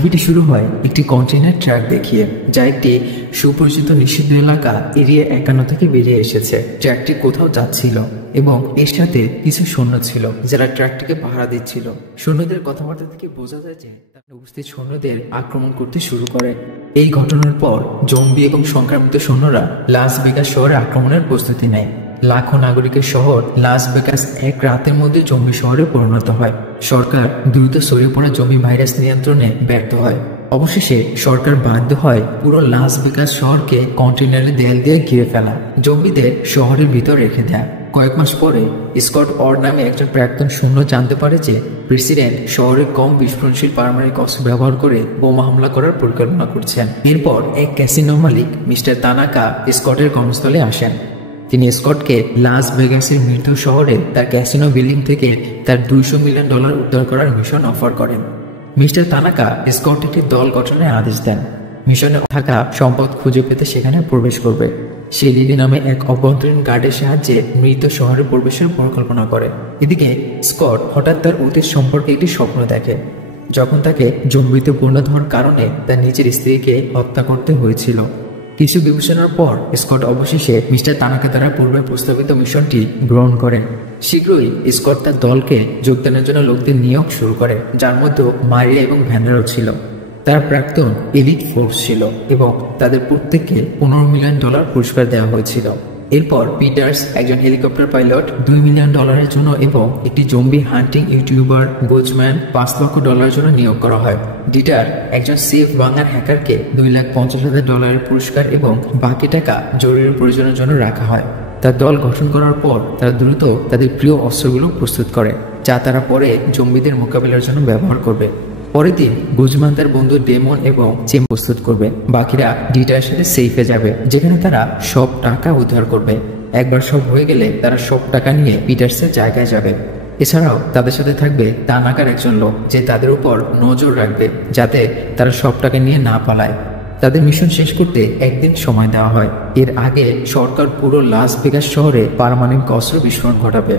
ছবিটি শুরু হয় একটি কন্টেইনার ট্রাক দেখিয়ে, যা একটি সুপরিচিত নিষিদ্ধ এলাকা এরিয়া 51 থেকে বেরিয়ে এসেছে। ট্রাকটি কোথাও যাচ্ছিল এবং এর সাথে কিছু সৈন্য ছিল যারা ট্রাকটিকে পাহারা দিচ্ছিল। সৈন্যদের কথাবার্তা থেকে বোঝা যায় যে উপস্থিত সৈন্যদের আক্রমণ করতে শুরু করে। এই ঘটনার পর জম্বি এবং সংক্রামিত সৈন্যরা লাস ভেগাস শহরে আক্রমণের প্রস্তুতি নেয়। লাখো নাগরিকের শহর লাস ভেগাস এক রাতের মধ্যে জম্বি শহরে পরিণত হয়। সরকার দ্রুত ছড়িয়ে পড়া জম্বি ভাইরাস নিয়ন্ত্রণে ব্যর্থ হয়। অবশেষে সরকার বাধ্য হয় পুরো লাস ভেগাস শহরকে কন্টেইনারের দেয়াল দিয়ে ঘিরে ফেলা, জম্বিদের শহরের ভিতর রেখে দেয়। কয়েক মাস পরে স্কট অর নামে একজন প্রাক্তন সৈন্য জানতে পারে যে প্রেসিডেন্ট শহরে কম বিস্ফোরণশীল পারমাণবিক অস্ত্র ব্যবহার করে বোমা হামলা করার পরিকল্পনা করছেন। এরপর এক ক্যাসিনো মালিক মিস্টার তানাকা স্কটের কর্মস্থলে আসেন। তিনি স্কটকে লাস ভেগাসের মৃত্যু শহরে তার ক্যাসিনো বিল্ডিং থেকে তার $200 মিলিয়ন উদ্ধার করার মিশন অফার করেন। মিস্টার তানাকা স্কট একটি দল গঠনের আদেশ দেন। মিশনে থাকা সম্পদ খুঁজে পেতে সেখানে প্রবেশ করবে। সে লিলি নামে এক অভ্যন্তরীণ গার্ডের সাহায্যে মৃত শহরে প্রবেশের পরিকল্পনা করে। এদিকে স্কট হঠাৎ তার অতীত সম্পর্কে একটি স্বপ্ন দেখে, যখন তাকে জম্বিতে পরিণত হওয়ার কারণে তার নিজের স্ত্রীকে হত্যা করতে হয়েছিল। কিছু বিবেচনার পর স্কট অবশেষে মিস্টার তানাকা দ্বারা পূর্বে প্রস্তাবিত মিশনটি গ্রহণ করেন। শীঘ্রই স্কট তার দলকে যোগদানের জন্য লোকদের নিয়োগ শুরু করে, যার মধ্যে মারিয়া এবং ভ্যান্ডারও ছিল। তারা প্রাক্তন এলিট ফোর্স ছিল এবং তাদের প্রত্যেককে $15 মিলিয়ন পুরস্কার দেওয়া হয়েছিল। এরপর পিটার্স একজন হেলিকপ্টার পাইলট $2 মিলিয়ন জন্য এবং একটি জম্বি হান্টিং ইউটিউবার গুজম্যান $5 লক্ষ জন্য নিয়োগ করা হয়। ডিটার একজন সেফ বাংলার হ্যাকারকে $2,50,000 পুরস্কার এবং বাকি টাকা জরুরি প্রয়োজনের জন্য রাখা হয়। তার দল গঠন করার পর তারা দ্রুত তাদের প্রিয় অস্ত্রগুলো প্রস্তুত করে, যা তারা পরে জম্বিদের মোকাবিলার জন্য ব্যবহার করবে। পরের দিন গুজমান তার বন্ধু ডেমন এবং চেম প্রস্তুত করবে। বাকিরা ডিটারের সাথে সেফে যাবে, যেখানে তারা সব টাকা উদ্ধার করবে। একবার সব হয়ে গেলে তারা সব টাকা নিয়ে পিটার্সের জায়গায় যাবে। এছাড়াও তাদের সাথে থাকবে তানাকার একজন লোক, যে তাদের উপর নজর রাখবে যাতে তারা সব টাকা নিয়ে না পালায়। তাদের মিশন শেষ করতে একদিন সময় দেওয়া হয়। এর আগে সরকার পুরো লাস ভেগাস শহরে পারমাণবিক অস্ত্র বিস্ফোরণ ঘটাবে।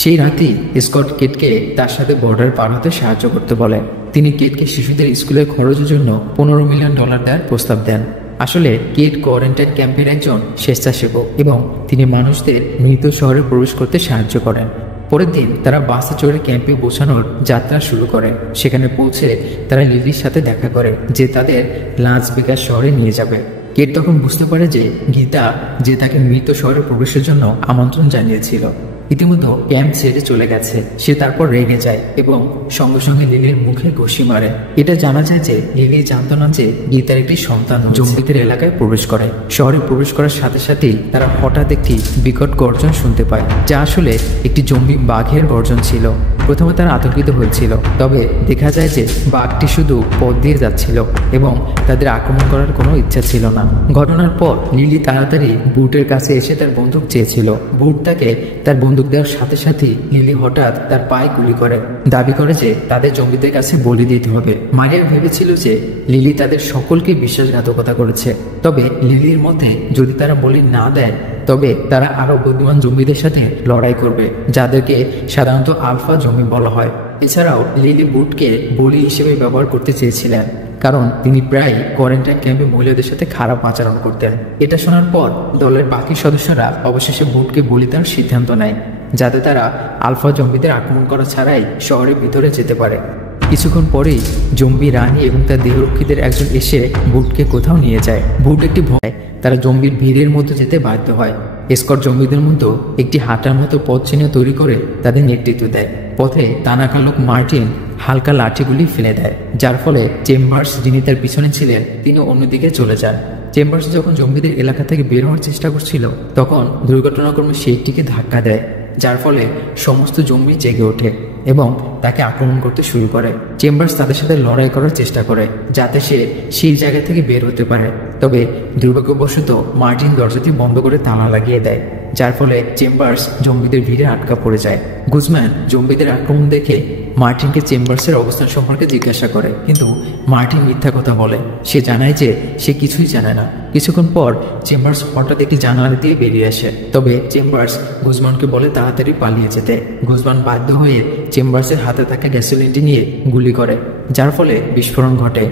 সেই রাতেই স্কট কেটকে তার সাথে বর্ডার পার হতে সাহায্য করতে বলে। তিনি কেটকে শিশুদের স্কুলের খরচের জন্য $15 মিলিয়ন দেওয়ার প্রস্তাব দেন। আসলে কেট কোয়ারেন্টাইন ক্যাম্পের একজন স্বেচ্ছাসেবক এবং তিনি মানুষদের মৃত শহরে প্রবেশ করতে সাহায্য করেন। পরের দিন তারা বাসে চড়ে ক্যাম্পে পৌঁছানোর যাত্রা শুরু করে। সেখানে পৌঁছে তারা লিলির সাথে দেখা করে, যে তাদের লাস ভেগাস শহরে নিয়ে যাবে। কেট তখন বুঝতে পারে যে গীতা, যে তাকে মৃত শহরে প্রবেশের জন্য আমন্ত্রণ জানিয়েছিল, ইতিমধ্যে ক্যাম্প ছেড়ে চলে গেছে। সে তারপর রেগে যায় এবং সঙ্গে সঙ্গে লিলির মুখে ঘুষি মারে। এটা জানা যায় যে লিলি জানত না যে গীতার একটি সন্তান জম্বিদের এলাকায় প্রবেশ করে। শহরে প্রবেশ করার সাথে সাথেই তারা হঠাৎ একটি বিকট গর্জন শুনতে পায়, যা আসলে একটি জম্বি বাঘের গর্জন ছিল। প্রথমে তারা আতঙ্কিত হয়েছিল, তবে দেখা যায় যে বাঘটি শুধু পথ দিয়ে যাচ্ছিল এবং তাদের আক্রমণ করার কোনো ইচ্ছা ছিল না। ঘটনার পর লিলি তাড়াতাড়ি বুটের কাছে এসে তার বন্দুক চেয়েছিল। বুট তাকে তার বন্দুক দেওয়ার সাথে সাথে লিলি হঠাৎ তার পায়ে গুলি করে, দাবি করে যে তাদের জঙ্গিদের কাছে বলি দিতে হবে। মারিয়া ভেবেছিল যে লিলি তাদের সকলকে বিশ্বাসঘাতকতা করেছে, তবে লিলির মধ্যে যদি তারা বলি না দেয় তবে তারা আরো বুদ্ধিমান জম্বিদের সাথে লড়াই করবে, যাদেরকে সাধারণত আলফা জম্বি বলা হয়। এছাড়াও লিলি বুটকে বলি হিসেবে ব্যবহার করতে চেয়েছিলেন, কারণ তিনি প্রায় কোয়ারেন্টাইন ক্যাম্পে মহিলাদের সাথে খারাপ আচরণ করতেন। এটা শোনার পর দলের বাকি সদস্যরা অবশেষে বুটকে বলি দেওয়ার সিদ্ধান্ত নেয়, যাতে তারা আলফা জম্বিদের আক্রমণ করা ছাড়াই শহরের ভিতরে যেতে পারে। কিছুক্ষণ পরেই জম্বি রানী এবং তার দেহরক্ষীদের একজন এসে বুটকে কোথাও নিয়ে যায়। বুট একটি ভয়, তারা জম্বির ভিড়ের মধ্যে যেতে বাধ্য হয়। স্কট জম্বিদের মধ্যে একটি হাঁটার মতো পথ চিহ্ন তৈরি করে তাদের নেতৃত্ব দেয়। পথে তানাকা লোক মার্টিন হালকা লাঠিগুলি ফেলে দেয়, যার ফলে চেম্বার্স, যিনি তার পিছনে ছিলেন, তিনি অন্যদিকে চলে যান। চেম্বার্স যখন জম্বিদের এলাকা থেকে বের হওয়ার চেষ্টা করছিল, তখন দুর্ঘটনাক্রমে সেইটিকে ধাক্কা দেয়, যার ফলে সমস্ত জম্বি জেগে ওঠে এবং তাকে আক্রমণ করতে শুরু করে। চেম্বার্স তাদের সাথে লড়াই করার চেষ্টা করে যাতে সে সেই জায়গা থেকে বের হতে পারে, তবে দুর্ভাগ্যবশত মার্টিন দরজাটি বন্ধ করে তালা লাগিয়ে দেয়, যার ফলে চেম্বার্স জম্বিদের ভিড়ে আটকা পড়ে যায়। গুজম্যান জম্বিদের আক্রমণ দেখে মার্টিনকে চেম্বার্সের অবস্থান সম্পর্কে জিজ্ঞাসা করে, কিন্তু মার্টিন মিথ্যা কথা বলে। সে জানায় যে সে কিছুই জানে না। কিছুক্ষণ পর চেম্বার্স হঠাৎ একটি জানালা দিয়ে বেরিয়ে আসে, তবে চেম্বার্স গুজমানকে বলে তাড়াতাড়ি পালিয়ে যেতে। গুজমান বাধ্য হয়ে চেম্বার্সের হাতে থাকা গ্যাসোলিনটি নিয়ে গুলি করে, যার ফলে বিস্ফোরণ ঘটে।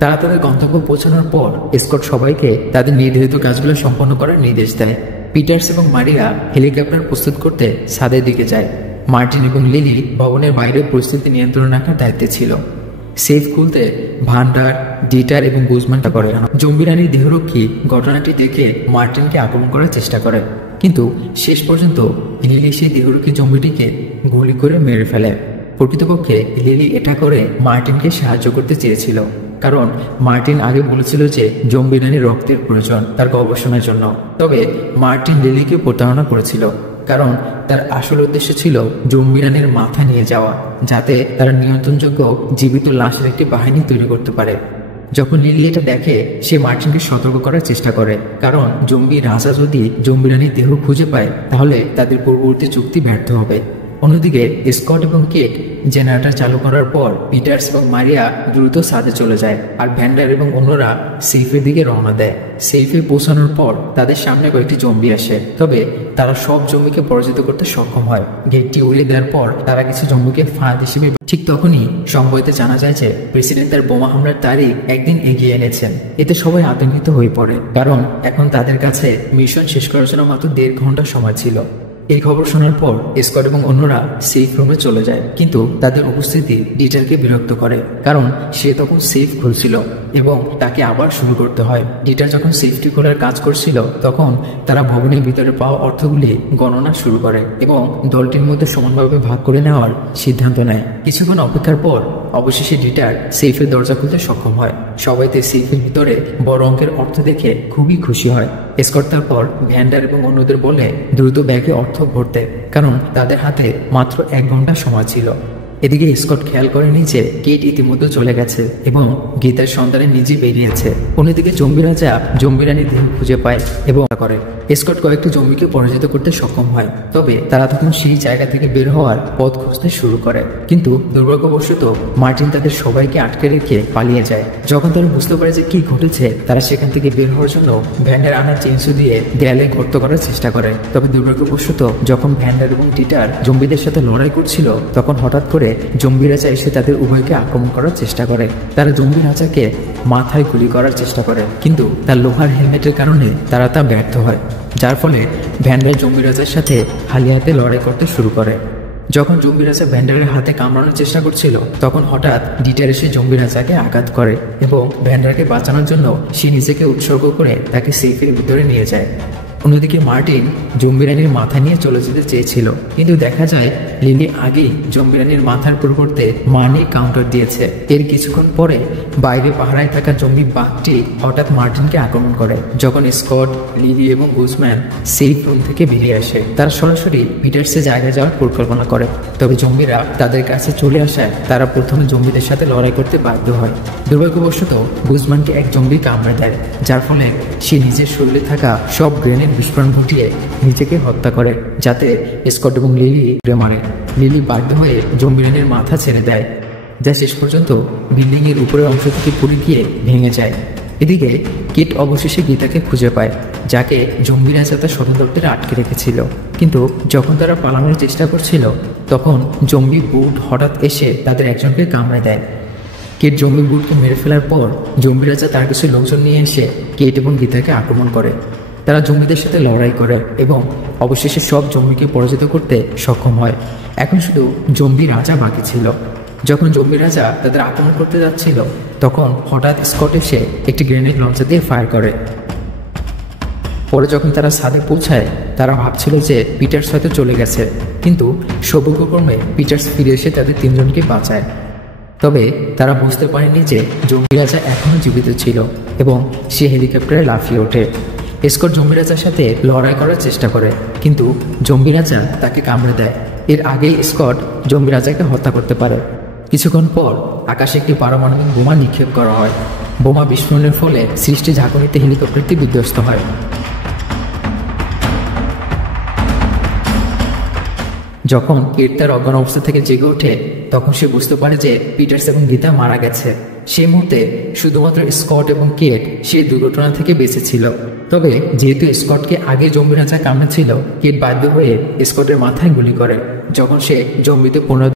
তারা তাদের গন্তব্য পৌঁছানোর পর স্কট সবাইকে তাদের নির্ধারিত কাজগুলো সম্পন্ন করার নির্দেশ দেয়। পিটার্স এবং মারিয়া হেলিকপ্টার প্রস্তুত করতে ছাদের দিকে যায়। মার্টিন এবং লিলি ভবনের বাইরে পরিস্থিতি নিয়ন্ত্রণ রাখার দায়িত্বে ছিল। সেফ খুলতে ভান্ডার, ডিটার এবং গুজমানটা করে। জম্বি রানীর দেহরক্ষী ঘটনাটি দেখে মার্টিনকে আক্রমণ করার চেষ্টা করে, কিন্তু শেষ পর্যন্ত লিলি সেই দেহরক্ষী জম্বিটিকে গুলি করে মেরে ফেলে। প্রকৃতপক্ষে লিলি এটা করে মার্টিনকে সাহায্য করতে চেয়েছিল, কারণ মার্টিন আগে বলেছিল যে জম্বি রানীর রক্তের প্রয়োজন তার গবেষণার জন্য। তবে মার্টিন লিলিকে প্রতারণা করেছিল, কারণ তার আসল উদ্দেশ্য ছিল জম্বি রানীর মাথা নিয়ে যাওয়া, যাতে তারা নিয়ন্ত্রণযোগ্য জীবিত লাশের একটি বাহিনী তৈরি করতে পারে। যখন লিলি এটা দেখে, সে মার্টিনকে সতর্ক করার চেষ্টা করে, কারণ জম্বি রাজা যদি জম্বি রানীর দেহ খুঁজে পায় তাহলে তাদের পূর্ববর্তী চুক্তি ব্যর্থ হবে। অন্যদিকে স্কট এবং কেট জেনারেটর চালু করার পর পিটার্স এবং মারিয়া দ্রুত ছাদে চলে যায়, আর ভ্যান্ডার এবং অন্যরা সেফের দিকে রওনা দেয়। সেফে পৌঁছানোর পর তাদের সামনে কয়েকটি জম্বি আসে, তবে তারা সব জম্বিকে পরাজিত করতে সক্ষম হয়। গেটটি উড়িয়ে দেওয়ার পর তারা কিছু জম্বিকে ফাঁদ হিসেবে। ঠিক তখনই সংবাদে জানা যায় যে প্রেসিডেন্ট তার বোমা হামলার তারিখ একদিন এগিয়ে এনেছেন। এতে সবাই আতঙ্কিত হয়ে পড়ে, কারণ এখন তাদের কাছে মিশন শেষ করার জন্য মাত্র 1.5 ঘন্টা সময় ছিল। এই খবর শোনার পর স্কট এবং অন্যরা সেফ রুমে চলে যায়, কিন্তু তাদের উপস্থিতি ডিটারকে বিরক্ত করে, কারণ সে তখন সেফ খুলছিল এবং তাকে আবার শুরু করতে হয়। ডিটার যখন সেফটি খোলার কাজ করছিল, তখন তারা ভবনের ভিতরে পাওয়া অর্থগুলি গণনা শুরু করে এবং দলটির মধ্যে সমানভাবে ভাগ করে নেওয়ার সিদ্ধান্ত নেয়। কিছুক্ষণ অপেক্ষার পর অবশেষে ডিটার সেফের দরজা খুলতে সক্ষম হয়। সবাই তে সেফের ভিতরে বড় অঙ্কের অর্থ দেখে খুবই খুশি হয়। স্কট তারপর ভ্যান্ডার এবং অন্যদের বলে দ্রুত ব্যাগে অর্থ ভরতে, কারণ তাদের হাতে মাত্র 1 ঘন্টা সময় ছিল। এদিকে স্কট খেয়াল করেনি যে কেট ইতিমধ্যে চলে গেছে এবং গীতার সন্তানে নিজে বেরিয়েছে। অন্যদিকে জম্বি রাজা জম্বি রানীর দেহ খুঁজে পায় এবং করে। স্কট কয়েকটি জম্বিকে পরাজিত করতে সক্ষম হয়, তবে তারা তখন সেই জায়গা থেকে বের হওয়ার পথ খুঁজতে শুরু করে, কিন্তু দুর্ভাগ্যবশত মার্টিন তাদের সবাইকে আটকে রেখে পালিয়ে যায়। যখন তারা বুঝতে পারে যে কি ঘটেছে, তারা সেখান থেকে বের হওয়ার জন্য ভ্যান্ডার আনা চেইনসু দিয়ে দেয়ালে গর্ত করার চেষ্টা করে। তবে দুর্ভাগ্যবশত যখন ভ্যান্ডার এবং টিটার জম্বিদের সাথে লড়াই করছিল, তখন হঠাৎ করে জম্বি রাজা এসে তাদের উভয়কে আক্রমণ করার চেষ্টা করে। তারা জম্বি রাজাকে মাথায় গুলি করার চেষ্টা করে, কিন্তু তার লোহার হেলমেটের কারণে তারা তা ব্যর্থ হয়, যার ফলে ভ্যান্ডার জম্বি রাজার সাথে খালি হাতে লড়াই করতে শুরু করে। যখন জম্বি রাজা ভ্যান্ডারের হাতে কামড়ানোর চেষ্টা করছিল, তখন হঠাৎ ডিটার এসে জম্বি রাজাকে আঘাত করে এবং ভ্যান্ডারকে বাঁচানোর জন্য সে নিজেকে উৎসর্গ করে তাকে সেফের ভিতরে নিয়ে যায়। অন্যদিকে মার্টিন জম্বি রানীর মাথা নিয়ে চলে যেতে চেয়েছিল, কিন্তু দেখা যায় লিলি আগেই জম্বি রানীর মাথার পরিবর্তে মানি কাউন্টার দিয়েছে। এর কিছুক্ষণ পরে বাইরে পাহারায় থাকা জম্বি বাঘটি হঠাৎ মার্টিনকে আক্রমণ করে। যখন স্কট, লিলি এবং গুজম্যান সেফ রুম থেকে বেরিয়ে আসে, তারা সরাসরি পিটার্সে জায়গায় যাওয়ার পরিকল্পনা করে। তবে জম্বিরা তাদের কাছে চলে আসায় তারা প্রথমে জম্বিদের সাথে লড়াই করতে বাধ্য হয়। দুর্ভাগ্যবশত গুজম্যানকে এক জম্বি কামড়ে দেয়, যার ফলে সে নিজের শরীরে থাকা সব গ্রেনেড বিস্ফোরণ ঘটিয়ে নিজেকে হত্যা করে, যাতে স্কট এবং লিলি মারে। লিলি বাধ্য হয়ে জম্বি রানীর মাথা ছেড়ে দেয়, যা শেষ পর্যন্ত বিল্ডিং এর উপরের অংশ থেকে পড়ে গিয়ে ভেঙে যায়। এদিকে কিট অবশেষে গীতাকে খুঁজে পায়, যাকে জম্বি রাজা তার সদর আটকে রেখেছিল। কিন্তু যখন তারা পালানোর চেষ্টা করছিল, তখন জম্বি বুট হঠাৎ এসে তাদের একজনকে কামড়ে দেয়। কেট জম্বি বুটকে মেরে ফেলার পর জম্বি রাজা তার কিছু লোকজন নিয়ে এসে কেট এবং গীতাকে আক্রমণ করে। তারা জম্বিদের সাথে লড়াই করে এবং অবশেষে সব জম্বিকে পরাজিত করতে সক্ষম হয়। এখন শুধু জম্বি রাজা বাকি ছিল। যখন জম্বি রাজা তাদের আক্রমণ করতে যাচ্ছিল, তখন হঠাৎ স্কট এসে একটি গ্রেনেড লঞ্চার দিয়ে ফায়ার করে। পরে যখন তারা ছাদে পৌঁছায়, তারা ভাবছিল যে পিটার্স হয়তো চলে গেছে, কিন্তু সৌভাগ্যক্রমে পিটার্স ফিরে এসে তাদের 3 জনকে বাঁচায়। তবে তারা বুঝতে পারেনি যে জম্বি রাজা এখনও জীবিত ছিল এবং সে হেলিকপ্টারে লাফিয়ে ওঠে। স্কট জম্বি রাজার সাথে লড়াই করার চেষ্টা করে, কিন্তু জম্বি রাজা তাকে কামড়ে দেয়। এর আগেই স্কট জম্বি রাজাকে হত্যা করতে পারে। কিছুক্ষণ পর আকাশে একটি পারমাণবিক বোমা নিক্ষেপ করা হয়। বোমা বিস্ফোরণের ফলে সৃষ্টি ঝাঁকুনিতে হেলিকপ্টারটি বিধ্বস্ত হয়। যখন কেট তার অজ্ঞান অবস্থা থেকে জেগে ওঠে, তখন সে বুঝতে পারে যে পিটার্স এবং গীতা মারা গেছে। সেই মুহূর্তে শুধুমাত্র স্কট এবং কেট সেই দুর্ঘটনা থেকে বেঁচে ছিল। তবে যেহেতু স্কটকে আগে জম্বি রাজা কামড়েছিল, কেট বাধ্য হয়ে স্কটের মাথায় গুলি করে। যখন সে জম্বিতে পুনরায়